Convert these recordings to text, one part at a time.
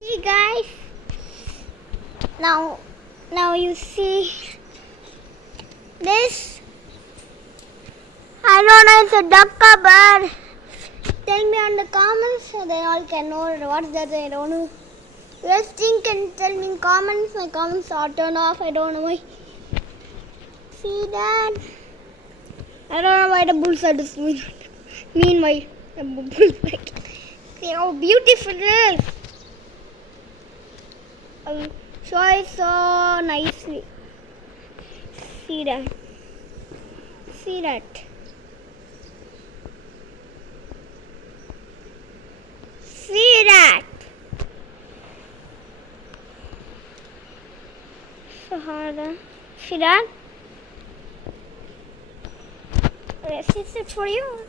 Hey guys, now you see this. I don't know, it's a duck or bird. Tell me on the comments so they all can know what's that. I don't know. You guys think and tell me in comments. My comments are turned off. I don't know why. See that? I don't know why the bulls are just meanwhile the bulls like see how beautiful it is. I'll show it so nicely. See that? See that? See that? So hard. See that? Yes, it's it for you.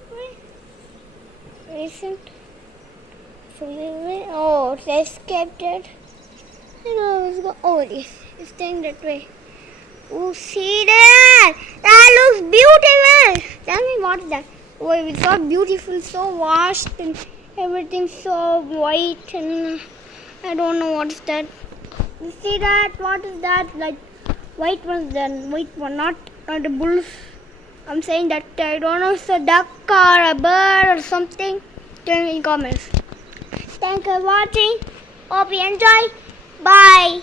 Recent. Oh, it's escaped it. Oh, it's staying that way. Oh, see that? That looks beautiful. Tell me what's that? Oh, it's so beautiful, so washed, and everything so white, and I don't know what's that. You see that? What is that? Like white one's then white one, not a bull. I'm saying that I don't know if it's a duck or a bird or something. Tell me in comments. Thanks for watching. Hope you enjoy. Bye.